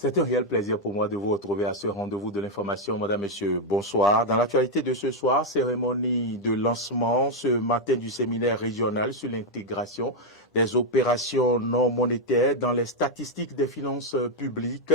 C'est un réel plaisir pour moi de vous retrouver à ce rendez-vous de l'information. Madame, Messieurs, bonsoir. Dans l'actualité de ce soir, cérémonie de lancement ce matin du séminaire régional sur l'intégration des opérations non monétaires dans les statistiques des finances publiques.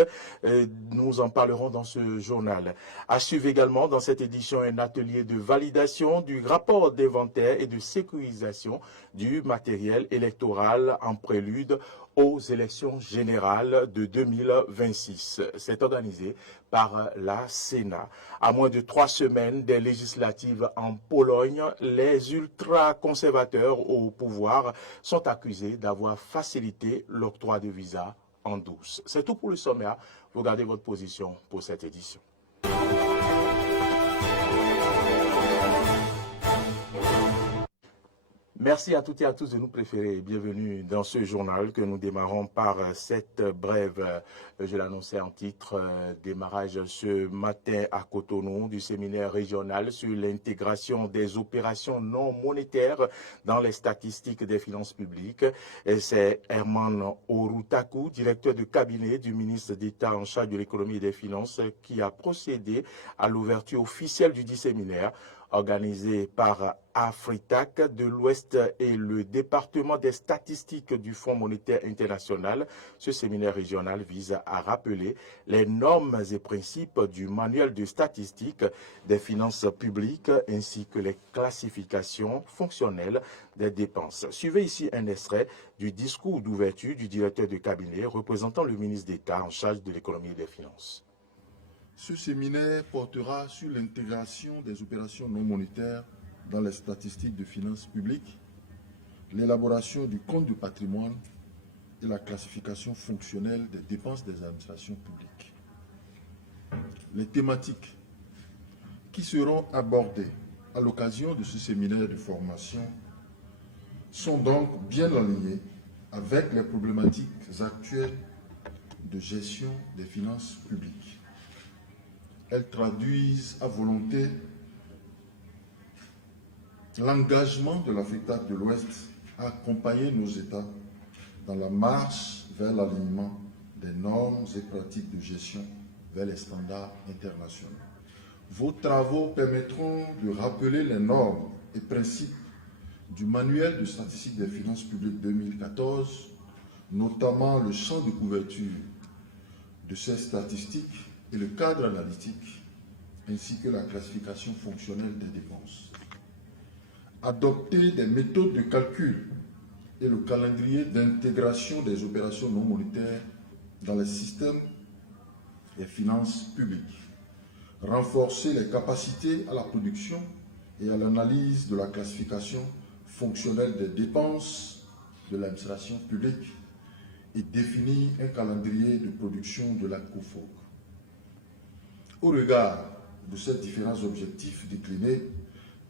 Nous en parlerons dans ce journal. À suivre également dans cette édition un atelier de validation du rapport d'inventaire et de sécurisation du matériel électoral en prélude aux élections générales de 2026. C'est organisé par la Sénat. À moins de 3 semaines des législatives en Pologne, les ultra-conservateurs au pouvoir sont accusés d'avoir facilité l'octroi de visas en douce. C'est tout pour le sommaire. Vous gardez votre position pour cette édition. Merci à toutes et à tous de nous préférer. Bienvenue dans ce journal que nous démarrons par cette brève, je l'annonçais en titre, démarrage ce matin à Cotonou du séminaire régional sur l'intégration des opérations non monétaires dans les statistiques des finances publiques. C'est Herman Orutaku, directeur de cabinet du ministre d'État en charge de l'économie et des finances, qui a procédé à l'ouverture officielle du dit séminaire, organisé par Afritac de l'Ouest et le département des statistiques du Fonds monétaire international. Ce séminaire régional vise à rappeler les normes et principes du manuel de statistique des finances publiques ainsi que les classifications fonctionnelles des dépenses. Suivez ici un extrait du discours d'ouverture du directeur de cabinet représentant le ministre d'État en charge de l'économie et des finances. Ce séminaire portera sur l'intégration des opérations non monétaires dans les statistiques de finances publiques, l'élaboration du compte du patrimoine et la classification fonctionnelle des dépenses des administrations publiques. Les thématiques qui seront abordées à l'occasion de ce séminaire de formation sont donc bien alignées avec les problématiques actuelles de gestion des finances publiques. Elles traduisent à volonté l'engagement de l'Africac de l'Ouest à accompagner nos États dans la marche vers l'alignement des normes et pratiques de gestion vers les standards internationaux. Vos travaux permettront de rappeler les normes et principes du manuel de statistique des finances publiques 2014, notamment le champ de couverture de ces statistiques et le cadre analytique, ainsi que la classification fonctionnelle des dépenses. Adopter des méthodes de calcul et le calendrier d'intégration des opérations non monétaires dans les systèmes des finances publiques. Renforcer les capacités à la production et à l'analyse de la classification fonctionnelle des dépenses de l'administration publique et définir un calendrier de production de la COFOG. Au regard de ces différents objectifs déclinés,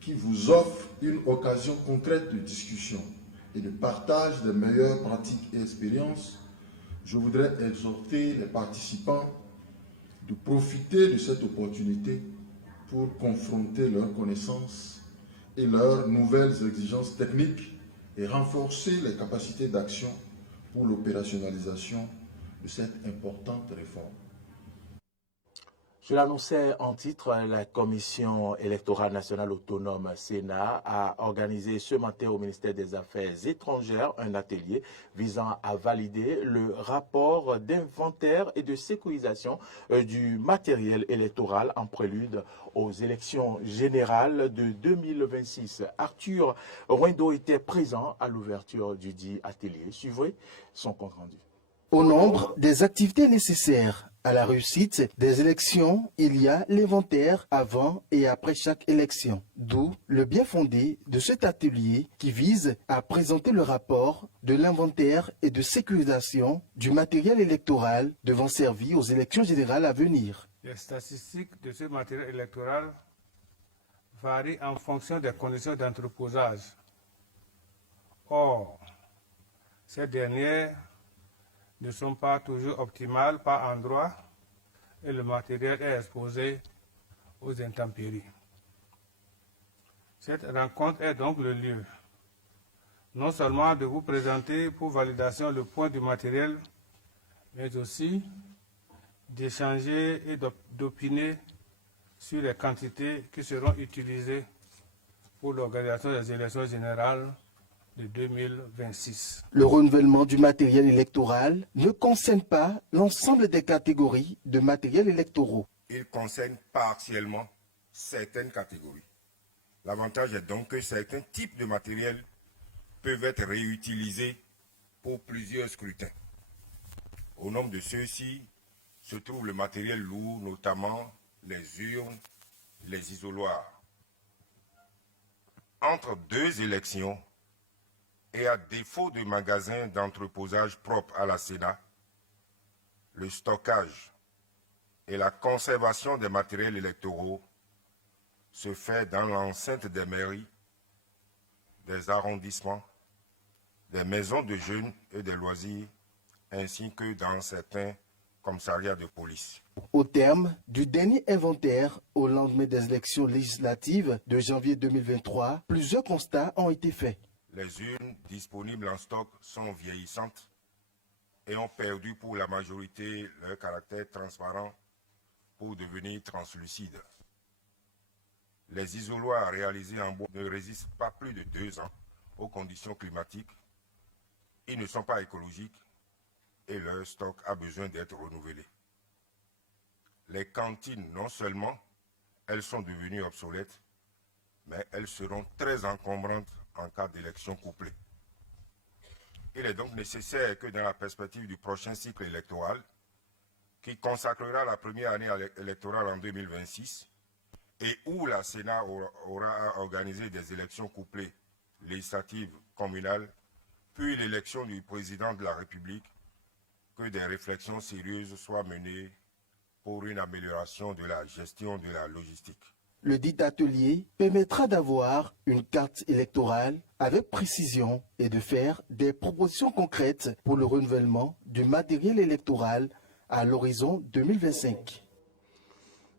qui vous offrent une occasion concrète de discussion et de partage des meilleures pratiques et expériences, je voudrais exhorter les participants de profiter de cette opportunité pour confronter leurs connaissances et leurs nouvelles exigences techniques et renforcer les capacités d'action pour l'opérationnalisation de cette importante réforme. Je l'annonçais en titre, la Commission électorale nationale autonome Sénat a organisé ce matin au ministère des Affaires étrangères un atelier visant à valider le rapport d'inventaire et de sécurisation du matériel électoral en prélude aux élections générales de 2026. Arthur Roindo était présent à l'ouverture du dit atelier. Suivez son compte rendu. Au nombre des activités nécessaires à la réussite des élections, il y a l'inventaire avant et après chaque élection. D'où le bien fondé de cet atelier qui vise à présenter le rapport de l'inventaire et de sécurisation du matériel électoral devant servir aux élections générales à venir. Les statistiques de ce matériel électoral varient en fonction des conditions d'entreposage. Or, ces dernières ne sont pas toujours optimales par endroit et le matériel est exposé aux intempéries. Cette rencontre est donc le lieu, non seulement de vous présenter pour validation le point du matériel, mais aussi d'échanger et d'opiner sur les quantités qui seront utilisées pour l'organisation des élections générales de 2026. Le renouvellement du matériel électoral ne concerne pas l'ensemble des catégories de matériel électoraux. Il concerne partiellement certaines catégories. L'avantage est donc que certains types de matériel peuvent être réutilisés pour plusieurs scrutins. Au nombre de ceux-ci se trouve le matériel lourd, notamment les urnes, les isoloirs. Entre deux élections, et à défaut de magasins d'entreposage propres à la Sénat, le stockage et la conservation des matériels électoraux se fait dans l'enceinte des mairies, des arrondissements, des maisons de jeunes et des loisirs, ainsi que dans certains commissariats de police. Au terme du dernier inventaire au lendemain des élections législatives de janvier 2023, plusieurs constats ont été faits. Les urnes disponibles en stock sont vieillissantes et ont perdu pour la majorité leur caractère transparent pour devenir translucides. Les isoloirs réalisés en bois ne résistent pas plus de 2 ans aux conditions climatiques. Ils ne sont pas écologiques et leur stock a besoin d'être renouvelé. Les cantines, non seulement elles sont devenues obsolètes, mais elles seront très encombrantes en cas d'élection couplée. Il est donc nécessaire que dans la perspective du prochain cycle électoral, qui consacrera la première année électorale en 2026, et où la Sénat aura organisé des élections couplées législatives communales, puis l'élection du président de la République, que des réflexions sérieuses soient menées pour une amélioration de la gestion de la logistique. Le dit atelier permettra d'avoir une carte électorale avec précision et de faire des propositions concrètes pour le renouvellement du matériel électoral à l'horizon 2025.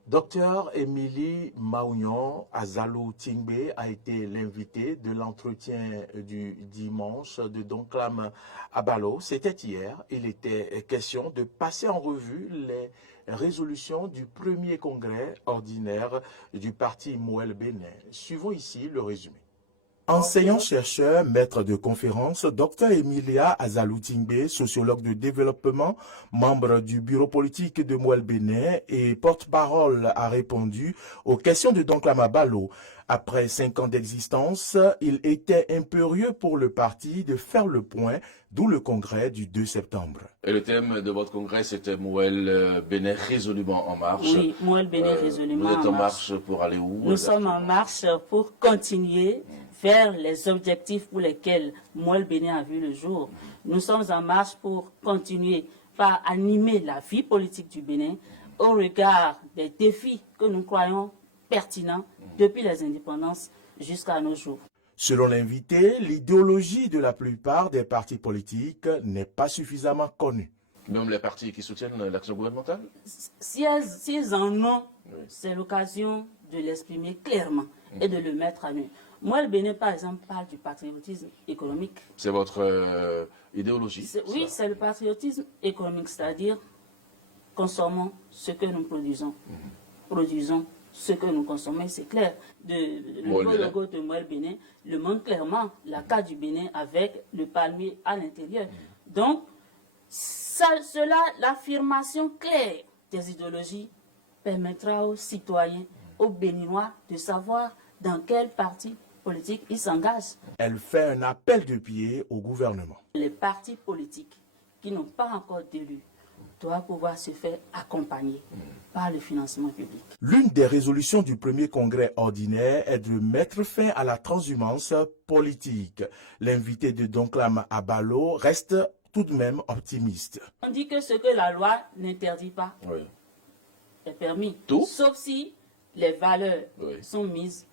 Docteur Émilie Maounion Azalou Tingbe a été l'invité de l'entretien du dimanche de Donclam Abalo. C'était hier. Il était question de passer en revue les résolutions du premier congrès ordinaire du parti Mouel Bénin. Suivons ici le résumé. Enseignant-chercheur, maître de conférence, Dr Emilia Azalou Tingbe, sociologue de développement, membre du bureau politique de Mouel Bénin et porte-parole, a répondu aux questions de Donclam Abalo. Après 5 ans d'existence, il était impérieux pour le parti de faire le point, d'où le congrès du 2 septembre. Et le thème de votre congrès, c'était Mouel Bénin résolument en marche. Oui, Mouel Bénin résolument en marche. Vous êtes en marche pour aller où? Nous sommes en marche pour continuer vers les objectifs pour lesquels Mouel Bénin a vu le jour. Nous sommes en marche pour continuer par animer la vie politique du Bénin au regard des défis que nous croyons pertinents depuis les indépendances jusqu'à nos jours. Selon l'invité, l'idéologie de la plupart des partis politiques n'est pas suffisamment connue. Même les partis qui soutiennent l'action gouvernementale? Si elles en ont, c'est l'occasion de l'exprimer clairement et de le mettre à nu. Moi, le Bénin, par exemple, parle du patriotisme économique. C'est votre idéologie? Oui, c'est le patriotisme économique, c'est-à-dire consommons ce que nous produisons. Produisons ce que nous consommons, c'est clair. Le logo de Mouel Bénin le montre clairement, la carte du Bénin avec le palmier à l'intérieur. Donc, l'affirmation claire des idéologies permettra aux citoyens, aux Béninois, de savoir dans quel parti politique ils s'engagent. Elle fait un appel de pied au gouvernement. Les partis politiques qui n'ont pas encore d'élus doivent pouvoir se faire accompagner par le financement public. L'une des résolutions du premier congrès ordinaire est de mettre fin à la transhumance politique. L'invité de Donclam Abalo reste tout de même optimiste. On dit que ce que la loi n'interdit pas est permis, tout, sauf si les valeurs sont mises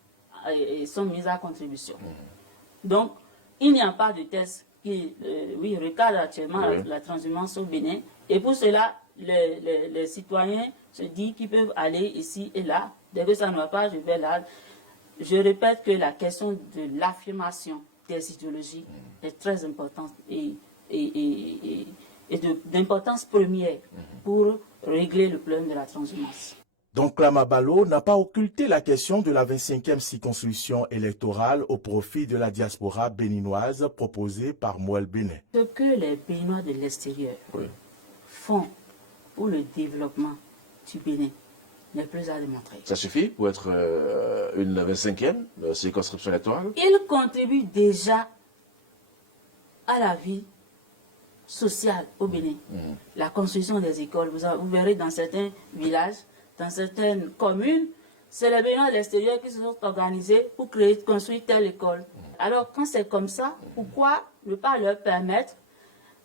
à contribution. Donc, il n'y a pas de texte qui recadre actuellement la transhumance au Bénin. Et pour cela, les citoyens se disent qu'ils peuvent aller ici et là. Dès que ça ne va pas, je vais là. Je répète que la question de l'affirmation des idéologies est très importante et d'importance première pour régler le problème de la transhumance. Donc Lamabalo n'a pas occulté la question de la 25e circonscription électorale au profit de la diaspora béninoise proposée par Mouel Bénin. Ce que les Béninois de l'extérieur font pour le développement du Bénin n'est plus à démontrer. Ça suffit pour être une 25e circonscription électorale? Ils contribuent déjà à la vie sociale au Bénin. La construction des écoles, vous verrez dans certains villages, dans certaines communes, c'est les Béninois de l'extérieur qui se sont organisés pour construire telle école. Alors quand c'est comme ça, pourquoi ne pas leur permettre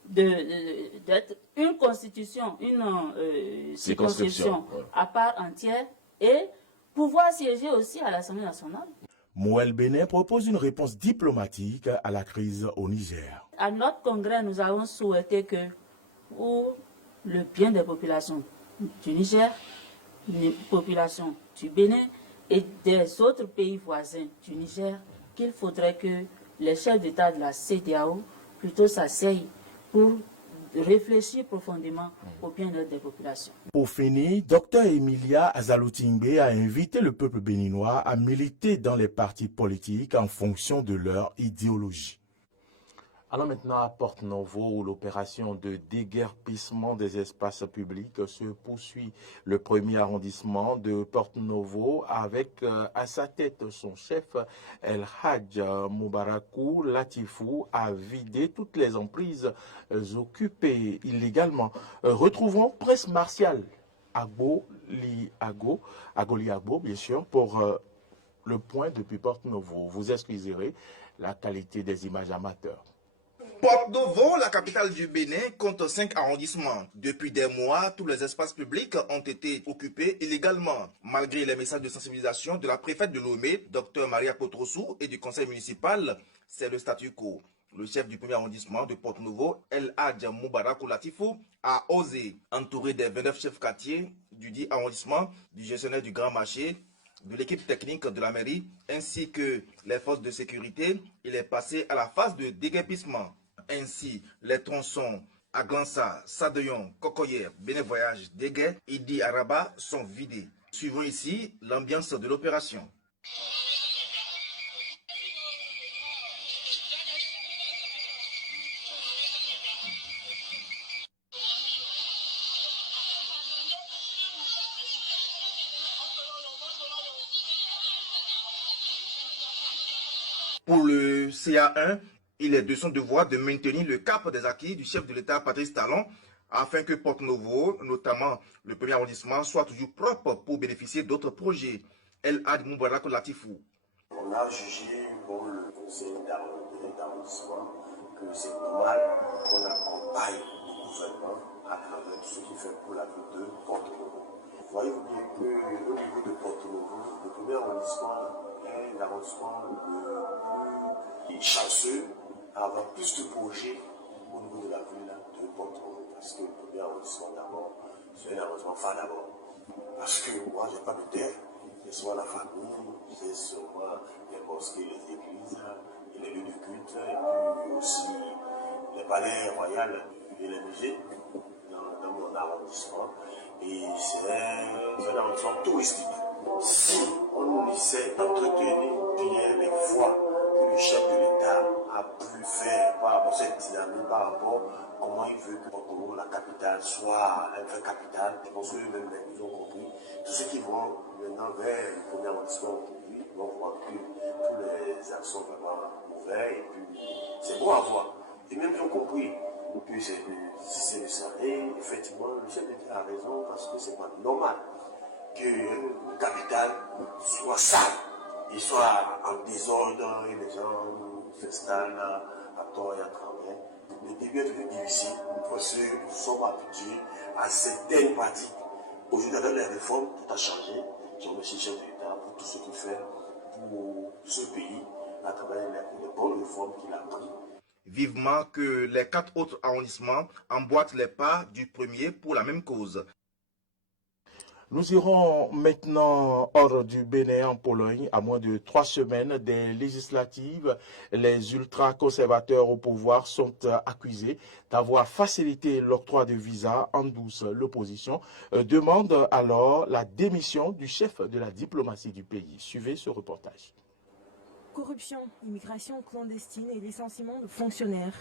d'être une constitution, une circonscription à part entière et pouvoir siéger aussi à l'Assemblée nationale? Mouel Bénin propose une réponse diplomatique à la crise au Niger. À notre congrès, nous avons souhaité que, pour le bien des populations du Niger, les populations du Bénin et des autres pays voisins du Niger, qu'il faudrait que les chefs d'État de la CEDEAO plutôt s'asseyent pour réfléchir profondément au bien-être des populations. Pour finir, Dr Emilia Azaloutingbe a invité le peuple béninois à militer dans les partis politiques en fonction de leur idéologie. Allons maintenant à Porto-Novo où l'opération de déguerpissement des espaces publics se poursuit. Le premier arrondissement de Porto-Novo avec à sa tête son chef El Hadj Moubarakou Latifou a vidé toutes les emprises occupées illégalement. Retrouvons Prince Martial Agoliago, bien sûr, pour le point depuis Porto-Novo. Vous excuserez la qualité des images amateurs. Porto-Novo, la capitale du Bénin, compte 5 arrondissements. Depuis des mois, tous les espaces publics ont été occupés illégalement. Malgré les messages de sensibilisation de la préfète de Lomé, Dr Maria Kotrosou, et du conseil municipal, c'est le statu quo. Le chef du premier arrondissement de Porto-Novo, El Hadj Moubarakou Latifou, a osé, entouré des 29 chefs quartiers du dit arrondissement, du gestionnaire du grand marché, de l'équipe technique de la mairie, ainsi que les forces de sécurité, il est passé à la phase de déguerpissement. Ainsi, les tronçons à Glansa, Sadeyon, Kokoyer, Bénévoyage, Déguet, Idi Araba sont vidés. Suivons ici l'ambiance de l'opération. Pour le CA1, il est de son devoir de maintenir le cap des acquis du chef de l'État Patrice Talon afin que Porto-Novo, notamment le premier arrondissement, soit toujours propre pour bénéficier d'autres projets. El Hadj Moubarakou Latifou. On a jugé pour le conseil d'arrondissement que c'est normal qu'on accompagne le gouvernement à travers tout ce qu'il fait pour la ville de Porto-Novo. Voyez-vous bien qu'au niveau de Porto-Novo, le premier arrondissement est l'arrondissement le plus chanceux à avoir plus de projets au niveau de la ville de Porto-Novo. Parce que le premier arrondissement d'abord, c'est un arrondissement phare d'abord. Parce que moi, je n'ai pas de terre, j'ai soit la famille, j'ai sûrement les mosquées, les églises, et les lieux de culte, et puis aussi les palais royaux et les musées dans mon arrondissement. Et c'est un arrondissement touristique. Si on essaie d'entretenir bien les voies que le chef de l'État a pu faire par rapport à cette dynamique, par rapport à comment il veut que Porto-Novo, la capitale, soit une vraie capitale, je pense que eux-mêmes ils ont compris. Tous ceux qui vont maintenant vers le premier arrondissement aujourd'hui vont voir que tous les axes sont vraiment ouverts et puis c'est bon à voir. Et même ils ont compris que c'est le ça. Et effectivement, le chef d'État a raison parce que c'est pas normal qu'une capitale soit sale et soit en désordre et les gens s'installent à tort et à travers. Le début est difficile parce que nous sommes habitués à certaines pratiques. Aujourd'hui, avec les réformes, tout a changé. Je remercie le chef d'État pour tout ce qu'il fait pour ce pays à travers les bonnes réformes qu'il a prises. Vivement que les 4 autres arrondissements emboîtent les pas du premier pour la même cause. Nous irons maintenant hors du Bénin en Pologne. À moins de 3 semaines des législatives, les ultra-conservateurs au pouvoir sont accusés d'avoir facilité l'octroi de visas en douce. L'opposition demande alors la démission du chef de la diplomatie du pays. Suivez ce reportage. Corruption, immigration clandestine et licenciement de fonctionnaires.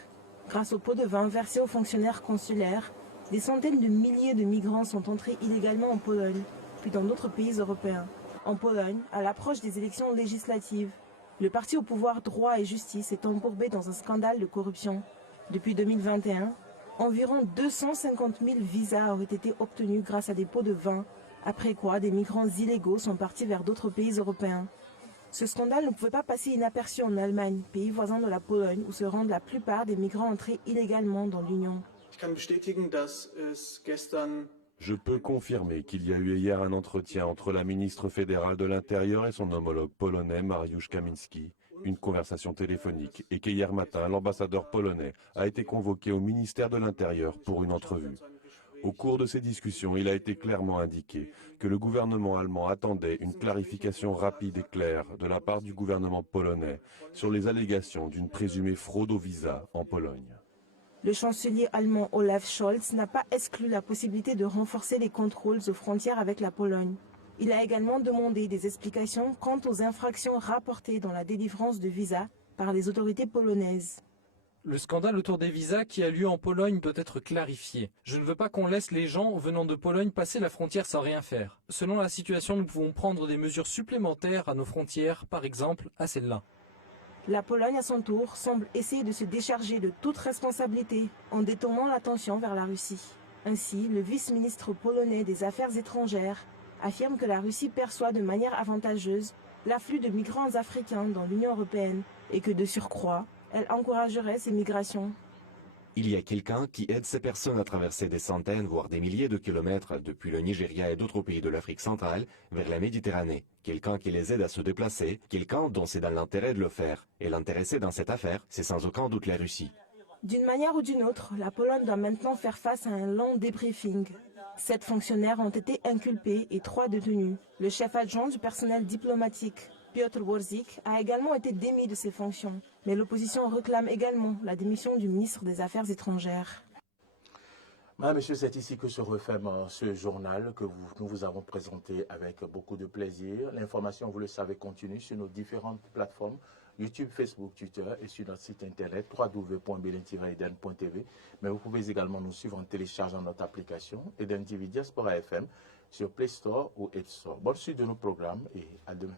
Grâce au pot de vin versé aux fonctionnaires consulaires, des centaines de milliers de migrants sont entrés illégalement en Pologne, puis dans d'autres pays européens. En Pologne, à l'approche des élections législatives, le parti au pouvoir Droit et Justice est embourbé dans un scandale de corruption. Depuis 2021, environ 250 000 visas auraient été obtenus grâce à des pots de vin, après quoi des migrants illégaux sont partis vers d'autres pays européens. Ce scandale ne pouvait pas passer inaperçu en Allemagne, pays voisin de la Pologne, où se rendent la plupart des migrants entrés illégalement dans l'Union. Je peux confirmer qu'il y a eu hier un entretien entre la ministre fédérale de l'Intérieur et son homologue polonais Mariusz Kaminski, une conversation téléphonique, et qu'hier matin, l'ambassadeur polonais a été convoqué au ministère de l'Intérieur pour une entrevue. Au cours de ces discussions, il a été clairement indiqué que le gouvernement allemand attendait une clarification rapide et claire de la part du gouvernement polonais sur les allégations d'une présumée fraude au visa en Pologne. Le chancelier allemand Olaf Scholz n'a pas exclu la possibilité de renforcer les contrôles aux frontières avec la Pologne. Il a également demandé des explications quant aux infractions rapportées dans la délivrance de visas par les autorités polonaises. Le scandale autour des visas qui a lieu en Pologne doit être clarifié. Je ne veux pas qu'on laisse les gens venant de Pologne passer la frontière sans rien faire. Selon la situation, nous pouvons prendre des mesures supplémentaires à nos frontières, par exemple à celle-là. La Pologne, à son tour, semble essayer de se décharger de toute responsabilité en détournant l'attention vers la Russie. Ainsi, le vice-ministre polonais des Affaires étrangères affirme que la Russie perçoit de manière avantageuse l'afflux de migrants africains dans l'Union européenne et que, de surcroît, elle encouragerait ces migrations. Il y a quelqu'un qui aide ces personnes à traverser des centaines, voire des milliers de kilomètres depuis le Nigeria et d'autres pays de l'Afrique centrale vers la Méditerranée. Quelqu'un qui les aide à se déplacer, quelqu'un dont c'est dans l'intérêt de le faire. Et l'intéressé dans cette affaire, c'est sans aucun doute la Russie. D'une manière ou d'une autre, la Pologne doit maintenant faire face à un long débriefing. 7 fonctionnaires ont été inculpés et 3 détenus. Le chef adjoint du personnel diplomatique, Piotr Worzik, a également été démis de ses fonctions. Mais l'opposition réclame également la démission du ministre des Affaires étrangères. Madame, Monsieur, c'est ici que se referme ce journal que nous vous avons présenté avec beaucoup de plaisir. L'information, vous le savez, continue sur nos différentes plateformes, YouTube, Facebook, Twitter et sur notre site internet www.belen-eden.tv. Mais vous pouvez également nous suivre en téléchargeant notre application Eden TV Diaspora FM sur Play Store ou App Store. Bonne suite de nos programmes et à demain.